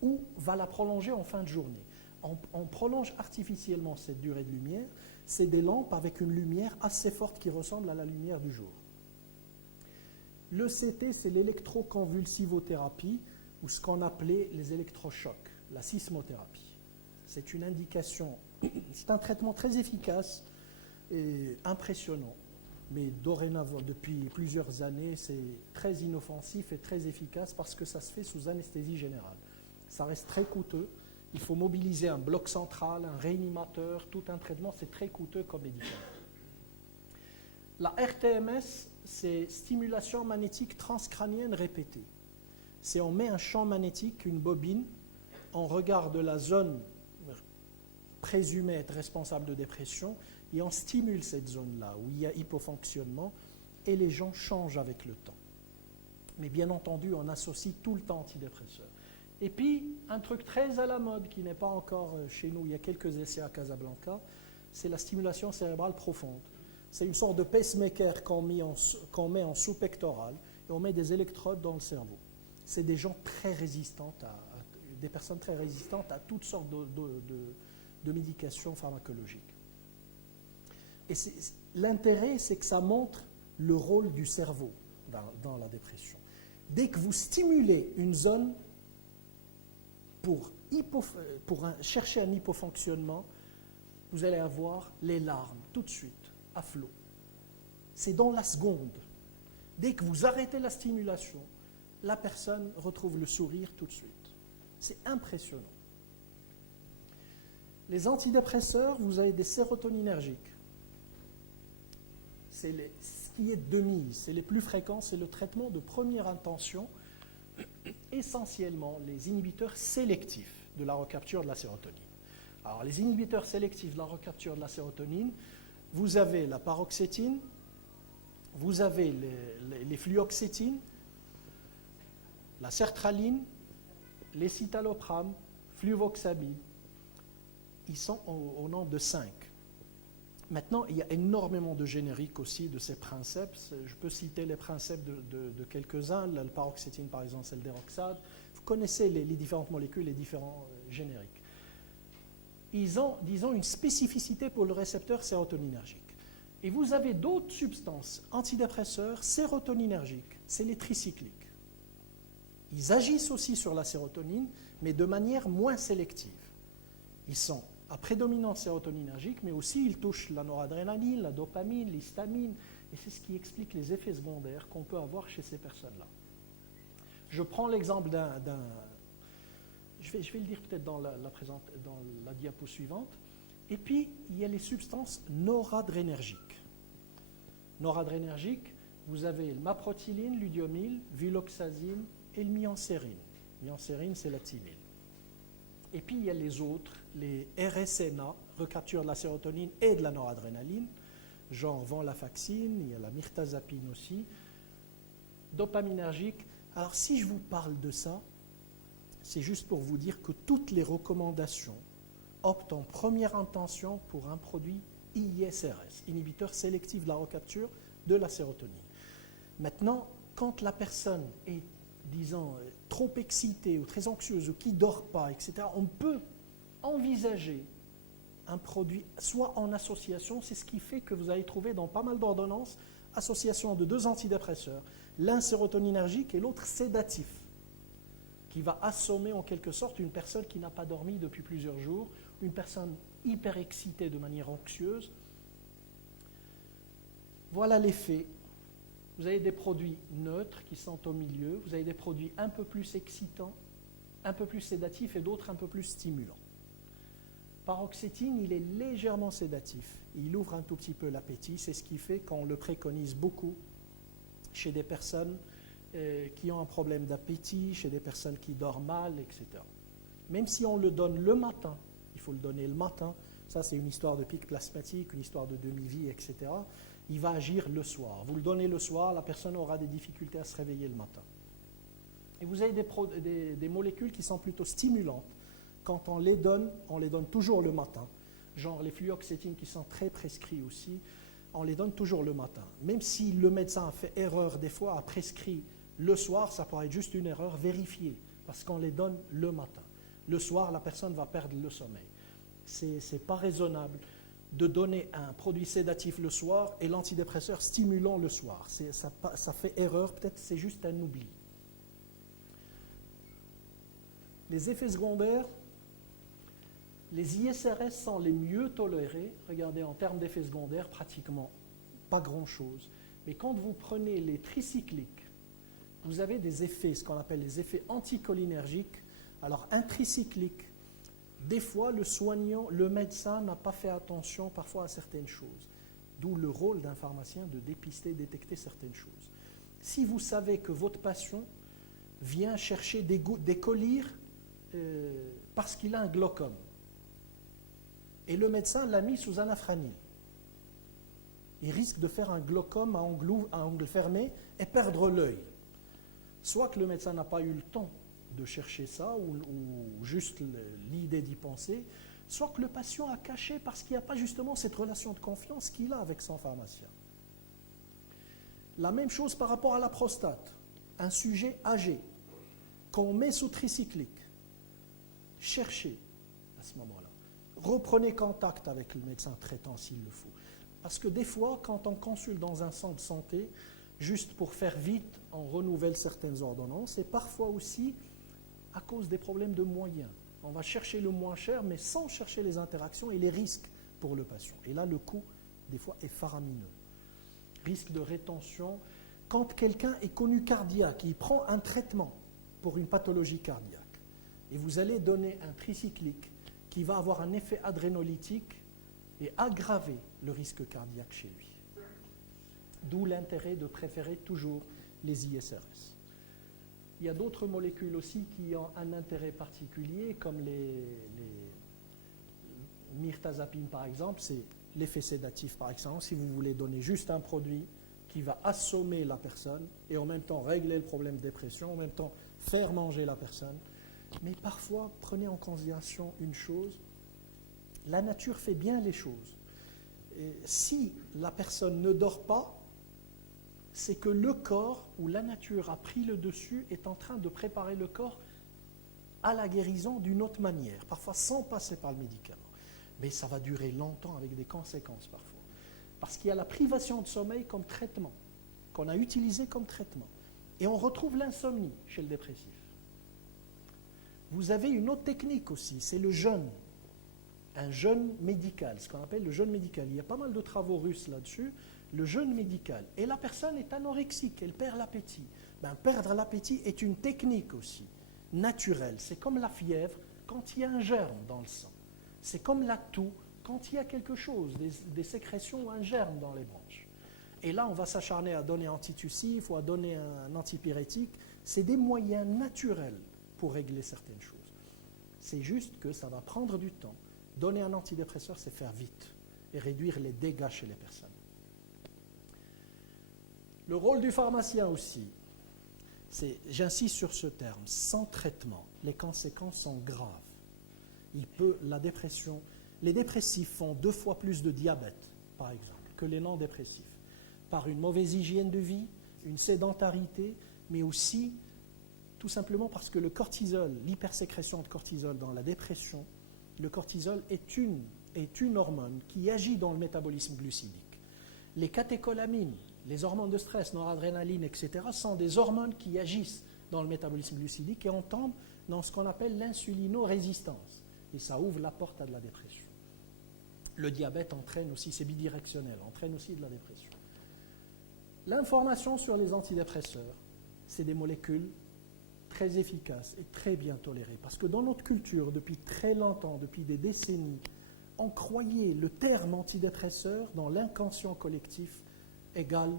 ou va la prolonger en fin de journée. On prolonge artificiellement cette durée de lumière, c'est des lampes avec une lumière assez forte qui ressemble à la lumière du jour. Le CT, c'est l'électroconvulsivothérapie, ou ce qu'on appelait les électrochocs, la sismothérapie. C'est une indication, c'est un traitement très efficace et impressionnant, mais dorénavant, depuis plusieurs années, c'est très inoffensif et très efficace parce que ça se fait sous anesthésie générale. Ça reste très coûteux, il faut mobiliser un bloc central, un réanimateur, tout un traitement, c'est très coûteux comme médicament. La RTMS, c'est stimulation magnétique transcrânienne répétée. C'est on met un champ magnétique, une bobine, on regarde la zone présumée être responsable de dépression et on stimule cette zone-là où il y a hypofonctionnement et les gens changent avec le temps. Mais bien entendu, on associe tout le temps antidépresseurs. Et puis, un truc très à la mode qui n'est pas encore chez nous, il y a quelques essais à Casablanca, c'est la stimulation cérébrale profonde. C'est une sorte de pacemaker qu'on met en sous-pectoral et on met des électrodes dans le cerveau. C'est des gens très résistants, des personnes très résistantes à toutes sortes de médications pharmacologiques. Et l'intérêt, c'est que ça montre le rôle du cerveau dans la dépression. Dès que vous stimulez une zone pour chercher un hypofonctionnement, vous allez avoir les larmes tout de suite, à flot. c'est dans la seconde. Dès que vous arrêtez la stimulation, la personne retrouve le sourire tout de suite. C'est impressionnant. Les antidépresseurs, vous avez des sérotoninergiques. Ce qui est de mise, c'est les plus fréquents, c'est le traitement de première intention, essentiellement les inhibiteurs sélectifs de la recapture de la sérotonine. Alors, les inhibiteurs sélectifs de la recapture de la sérotonine, vous avez la paroxétine, vous avez les fluoxétines, la sertraline, les citalopram, fluvoxamine. Ils sont au nombre de 5. Maintenant, il y a énormément de génériques aussi de ces principes. Je peux citer les principes de quelques-uns. La paroxétine, par exemple, c'est le déroxate. Vous connaissez les différentes molécules, les différents génériques. Ils ont, disons, une spécificité pour le récepteur sérotoninergique. Et vous avez d'autres substances antidépresseurs sérotoninergiques. C'est les tricycliques. Ils agissent aussi sur la sérotonine, mais de manière moins sélective. Ils sont à prédominance sérotoninergique, mais aussi ils touchent la noradrénaline, la dopamine, l'histamine, et c'est ce qui explique les effets secondaires qu'on peut avoir chez ces personnes-là. Je prends l'exemple d'un... Je vais le dire peut-être dans la diapo suivante. Et puis, il y a les substances noradrénergiques. Noradrénergiques, vous avez le maprotyline, l'udiomyle, viloxazine et le myancérine. Myancérine, c'est la thymine. Et puis, il y a les autres, les RSNA, recapture de la sérotonine et de la noradrénaline, genre venlafaxine, il y a la mirtazapine aussi, dopaminergique. Alors, si je vous parle de ça, c'est juste pour vous dire que toutes les recommandations optent en première intention pour un produit ISRS, inhibiteur sélectif de la recapture de la sérotonine. Maintenant, quand la personne est, disons, trop excitée ou très anxieuse ou qui ne dort pas, etc., on peut envisager un produit, soit en association, c'est ce qui fait que vous allez trouver dans pas mal d'ordonnances, association de 2 antidépresseurs, l'un sérotoninergique et l'autre sédatif, qui va assommer en quelque sorte une personne qui n'a pas dormi depuis plusieurs jours, une personne hyper excitée de manière anxieuse. Voilà l'effet. Vous avez des produits neutres qui sont au milieu, vous avez des produits un peu plus excitants, un peu plus sédatifs et d'autres un peu plus stimulants. Paroxétine, il est légèrement sédatif. Il ouvre un tout petit peu l'appétit. C'est ce qui fait qu'on le préconise beaucoup chez des personnes qui ont un problème d'appétit, chez des personnes qui dorment mal, etc. Même si on le donne le matin, il faut le donner le matin, ça c'est une histoire de pic plasmatique, une histoire de demi-vie, etc. Il va agir le soir. Vous le donnez le soir, la personne aura des difficultés à se réveiller le matin. Et vous avez des molécules qui sont plutôt stimulantes. Quand on les donne toujours le matin. Genre les fluoxétines qui sont très prescrits aussi, on les donne toujours le matin. Même si le médecin a fait erreur des fois, a prescrit le soir, ça pourrait être juste une erreur vérifiée, parce qu'on les donne le matin. Le soir, la personne va perdre le sommeil. Ce n'est pas raisonnable de donner un produit sédatif le soir et l'antidépresseur stimulant le soir. Ça fait erreur, peut-être c'est juste un oubli. Les effets secondaires, les ISRS sont les mieux tolérés. Regardez, en termes d'effets secondaires, pratiquement pas grand-chose. Mais quand vous prenez les tricycliques, vous avez des effets, ce qu'on appelle les effets anticholinergiques. Alors, un tricyclique, des fois, le soignant, le médecin n'a pas fait attention parfois à certaines choses. D'où le rôle d'un pharmacien de dépister, détecter certaines choses. Si vous savez que votre patient vient chercher des collyres parce qu'il a un glaucome, et le médecin l'a mis sous anafranil, il risque de faire un glaucome à angle fermé et perdre l'œil. Soit que le médecin n'a pas eu le temps de chercher ça, ou juste l'idée d'y penser, soit que le patient a caché parce qu'il n'y a pas justement cette relation de confiance qu'il a avec son pharmacien. La même chose par rapport à la prostate. Un sujet âgé qu'on met sous tricyclique, cherchez à ce moment-là. Reprenez contact avec le médecin traitant s'il le faut. Parce que des fois, quand on consulte dans un centre de santé, juste pour faire vite, on renouvelle certaines ordonnances et parfois aussi à cause des problèmes de moyens. On va chercher le moins cher, mais sans chercher les interactions et les risques pour le patient. Et là, le coût, des fois, est faramineux. risque de rétention. Quand quelqu'un est connu cardiaque, il prend un traitement pour une pathologie cardiaque, et vous allez donner un tricyclique qui va avoir un effet adrénolytique et aggraver le risque cardiaque chez lui. D'où l'intérêt de préférer toujours les ISRS. Il y a d'autres molécules aussi qui ont un intérêt particulier, comme les mirtazapine par exemple, c'est l'effet sédatif par excellence. Si vous voulez donner juste un produit qui va assommer la personne et en même temps régler le problème de dépression, en même temps faire manger la personne. Mais parfois, prenez en considération une chose, la nature fait bien les choses. Et si la personne ne dort pas, c'est que le corps ou la nature a pris le dessus, est en train de préparer le corps à la guérison d'une autre manière, parfois sans passer par le médicament. Mais ça va durer longtemps avec des conséquences parfois. Parce qu'il y a la privation de sommeil comme traitement, qu'on a utilisé comme traitement. Et on retrouve l'insomnie chez le dépressif. Vous avez une autre technique aussi, c'est le jeûne. Un jeûne médical, ce qu'on appelle le jeûne médical. Il y a pas mal de travaux russes là-dessus, le jeûne médical. Et la personne est anorexique, elle perd l'appétit. Perdre l'appétit est une technique aussi, naturelle. C'est comme la fièvre quand il y a un germe dans le sang. C'est comme la toux quand il y a quelque chose, des sécrétions ou un germe dans les bronches. Et là, on va s'acharner à donner un antitussif ou à donner un antipyrétique. C'est des moyens naturels pour régler certaines choses. C'est juste que ça va prendre du temps. Donner un antidépresseur, c'est faire vite et réduire les dégâts chez les personnes. Le rôle du pharmacien aussi, j'insiste sur ce terme, sans traitement, les conséquences sont graves. Les dépressifs font 2 fois plus de diabète, par exemple, que les non-dépressifs, par une mauvaise hygiène de vie, une sédentarité, mais aussi tout simplement parce que le cortisol, l'hypersécrétion de cortisol dans la dépression, le cortisol est une hormone qui agit dans le métabolisme glucidique. Les catécholamines, les hormones de stress, noradrénaline, etc., sont des hormones qui agissent dans le métabolisme glucidique et on tombe dans ce qu'on appelle l'insulinorésistance. Et ça ouvre la porte à de la dépression. Le diabète entraîne aussi, c'est bidirectionnel, entraîne aussi de la dépression. L'information sur les antidépresseurs, c'est des molécules très efficaces et très bien tolérées. Parce que dans notre culture, depuis très longtemps, depuis des décennies, on croyait le terme antidépresseur dans l'inconscient collectif égale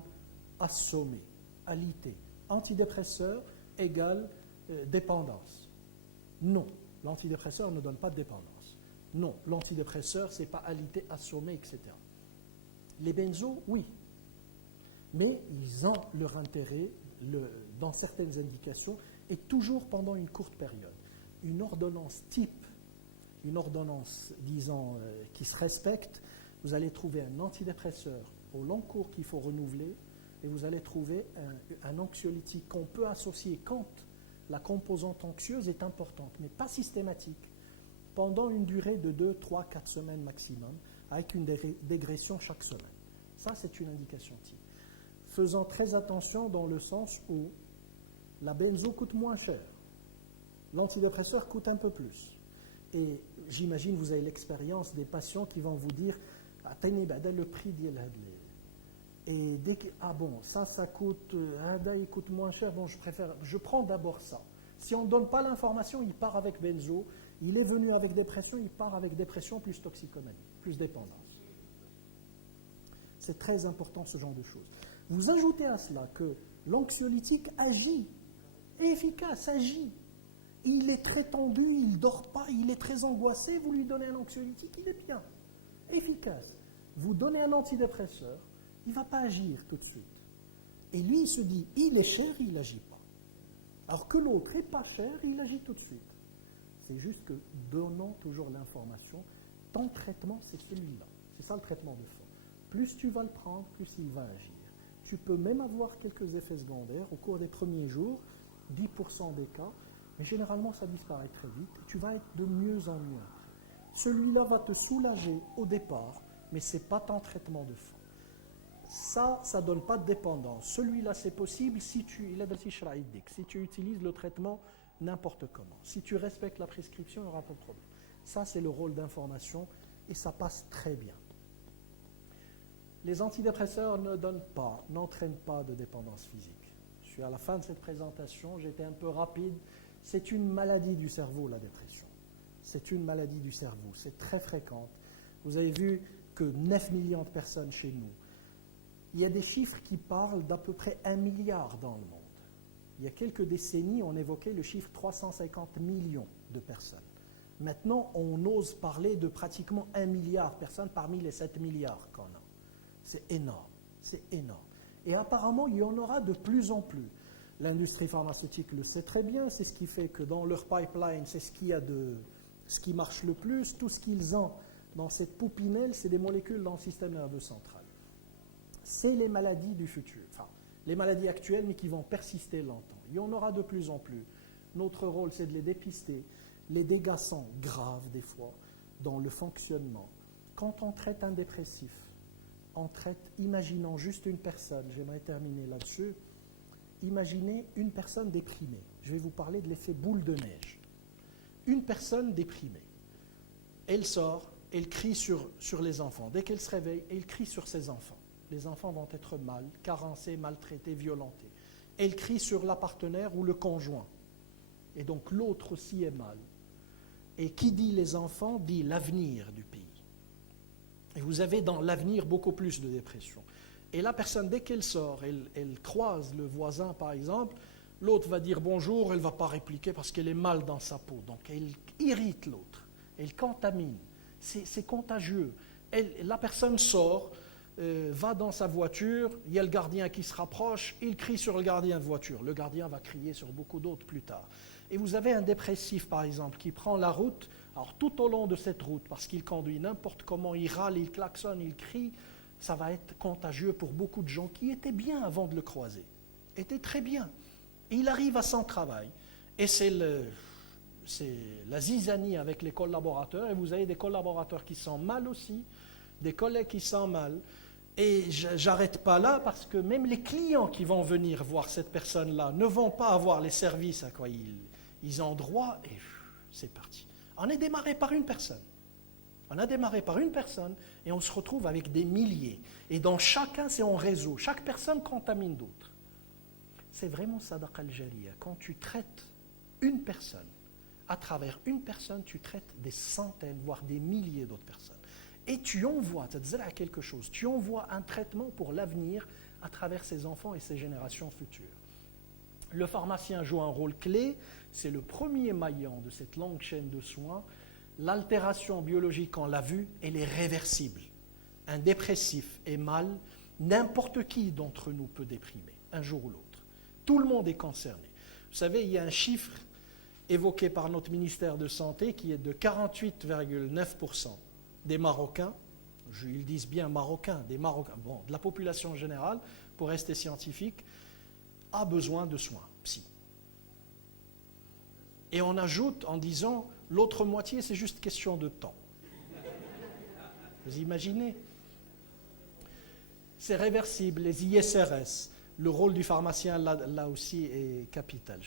assommer, alité. Antidépresseur égale dépendance. Non, l'antidépresseur ne donne pas de dépendance. Non, l'antidépresseur, ce n'est pas alité, assommer, etc. Les benzos, oui. Mais ils ont leur intérêt dans certaines indications et toujours pendant une courte période. Une ordonnance type, une ordonnance, disons, qui se respecte, vous allez trouver un antidépresseur au long cours qu'il faut renouveler et vous allez trouver un anxiolytique qu'on peut associer quand la composante anxieuse est importante, mais pas systématique, pendant une durée de 2, 3, 4 semaines maximum, avec une dégression chaque semaine. Ça, c'est une indication type. Faisant très attention dans le sens où la benzo coûte moins cher, l'antidépresseur coûte un peu plus. Et j'imagine vous avez l'expérience des patients qui vont vous dire « Atteignez le prix de et dès que, ça coûte, il coûte moins cher, je prends d'abord ça. Si on ne donne pas l'information, il part avec benzo, il est venu avec dépression, il part avec dépression plus toxicomanie, plus dépendance. C'est très important ce genre de choses. Vous ajoutez à cela que l'anxiolytique agit, est efficace, agit. Il est très tendu, il ne dort pas, il est très angoissé, vous lui donnez un anxiolytique, il est bien, efficace. Vous donnez un antidépresseur, il ne va pas agir tout de suite. Et lui, il se dit, il est cher, il n'agit pas. Alors que l'autre n'est pas cher, il agit tout de suite. C'est juste que donnons toujours l'information. Ton traitement, c'est celui-là. C'est ça le traitement de fond. Plus tu vas le prendre, plus il va agir. Tu peux même avoir quelques effets secondaires au cours des premiers jours, 10% des cas, mais généralement ça disparaît très vite et tu vas être de mieux en mieux. Celui-là va te soulager au départ, mais ce n'est pas ton traitement de fond. Ça ne donne pas de dépendance. Celui-là, c'est possible si tu utilises le traitement n'importe comment. Si tu respectes la prescription, il n'y aura pas de problème. Ça, c'est le rôle d'information et ça passe très bien. Les antidépresseurs n'entraînent pas de dépendance physique. Je suis à la fin de cette présentation, j'étais un peu rapide. C'est une maladie du cerveau, la dépression. C'est une maladie du cerveau, c'est très fréquente. Vous avez vu que 9 millions de personnes chez nous. Il y a des chiffres qui parlent d'à peu près 1 milliard dans le monde. Il y a quelques décennies, on évoquait le chiffre 350 millions de personnes. Maintenant, on ose parler de pratiquement 1 milliard de personnes parmi les 7 milliards qu'on a. C'est énorme, c'est énorme. Et apparemment, il y en aura de plus en plus. L'industrie pharmaceutique le sait très bien, c'est ce qui fait que dans leur pipeline, c'est ce qui marche le plus. Tout ce qu'ils ont dans cette poupinelle, c'est des molécules dans le système nerveux central. C'est les maladies du futur, enfin, les maladies actuelles, mais qui vont persister longtemps. Il y en aura de plus en plus. Notre rôle, c'est de les dépister. Les dégâts sont graves, des fois, dans le fonctionnement. Quand on traite un dépressif, on traite, imaginons juste une personne, j'aimerais terminer là-dessus, imaginez une personne déprimée. Je vais vous parler de l'effet boule de neige. Une personne déprimée, elle sort, elle crie sur les enfants. Dès qu'elle se réveille, elle crie sur ses enfants. Les enfants vont être mal, carencés, maltraités, violentés. Elle crie sur la partenaire ou le conjoint. Et donc l'autre aussi est mal. Et qui dit les enfants dit l'avenir du pays. Et vous avez dans l'avenir beaucoup plus de dépression. Et la personne, dès qu'elle sort, elle croise le voisin par exemple, l'autre va dire bonjour, elle ne va pas répliquer parce qu'elle est mal dans sa peau. Donc elle irrite l'autre, elle contamine. C'est contagieux. La personne sort, va dans sa voiture, il y a le gardien qui se rapproche, il crie sur le gardien de voiture. Le gardien va crier sur beaucoup d'autres plus tard. Et vous avez un dépressif, par exemple, qui prend la route, alors tout au long de cette route, parce qu'il conduit n'importe comment, il râle, il klaxonne, il crie, ça va être contagieux pour beaucoup de gens qui étaient bien avant de le croiser, étaient très bien. Et il arrive à son travail, et c'est la zizanie avec les collaborateurs, et vous avez des collaborateurs qui sont mal aussi, des collègues qui sont mal. Et j'arrête pas là parce que même les clients qui vont venir voir cette personne-là ne vont pas avoir les services à quoi ils ont droit, et c'est parti. On est démarré par une personne. On a démarré par une personne et on se retrouve avec des milliers. Et dans chacun, c'est en réseau. Chaque personne contamine d'autres. C'est vraiment sadaqa al-jariya. Quand tu traites une personne, à travers une personne, tu traites des centaines, voire des milliers d'autres personnes. Et tu envoies, à quelque chose, tu envoies un traitement pour l'avenir à travers ces enfants et ces générations futures. Le pharmacien joue un rôle clé, c'est le premier maillon de cette longue chaîne de soins. L'altération biologique, on l'a vu, elle est réversible. Un dépressif est mal, n'importe qui d'entre nous peut déprimer, un jour ou l'autre. Tout le monde est concerné. Vous savez, il y a un chiffre évoqué par notre ministère de Santé qui est de 48,9% des Marocains, ils disent bien Marocains, de la population générale, pour rester scientifique, a besoin de soins psy. Et on ajoute en disant, l'autre moitié, c'est juste question de temps. Vous imaginez? C'est réversible, les ISRS, le rôle du pharmacien là aussi est capital.